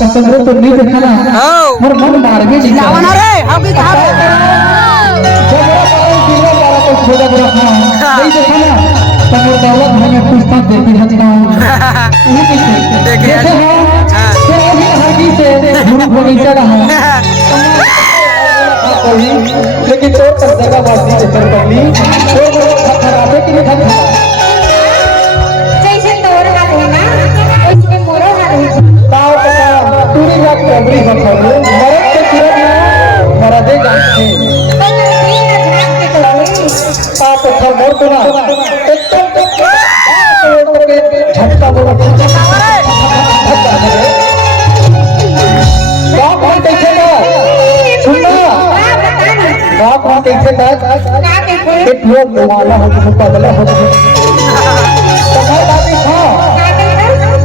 कसं तो नहीं देखा ना मोर मन मार के जावा ना रे हम की कहां पे तो छोड़ा बड़ा नहीं देखा ना तो मोर दौलत हमें पुस्तक देती है ना वो कैसे देखे हां फिर अभी हगी से गुरु बगीचा रहा लेकिन तो कर देगा वासी चक्कर करनी तो खराबे की नहीं खा जैसे तोर हाल है ना वैसे मोरो हाल है ताव पूरी रात कोबरी बखरो मरद के तुरंत मरदे जाते आप तो मोर को ना एकदम झटका बोला बाप हम कैसे ना सुनना बाप हम कैसे ना एक लोग वाला हो तो बदला हो तो दादी था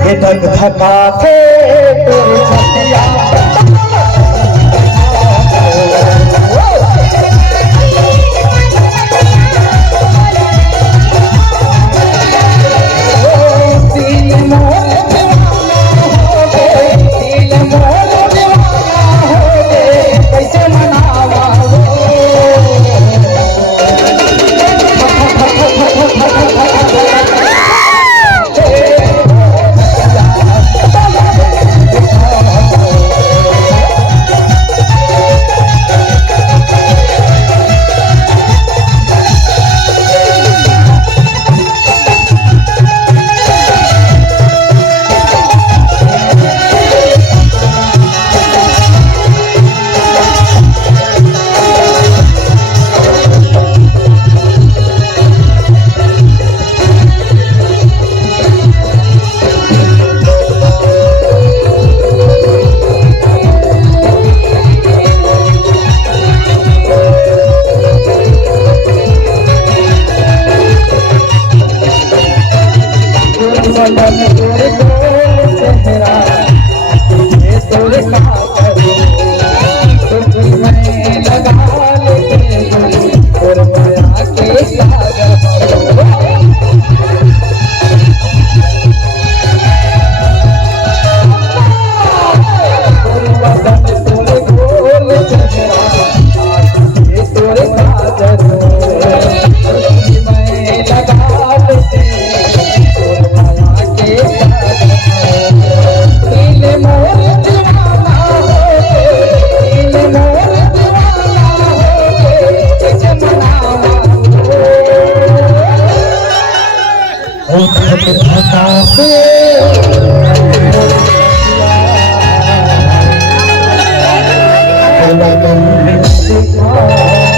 ये धक धका थे तेरे छतिया Oh,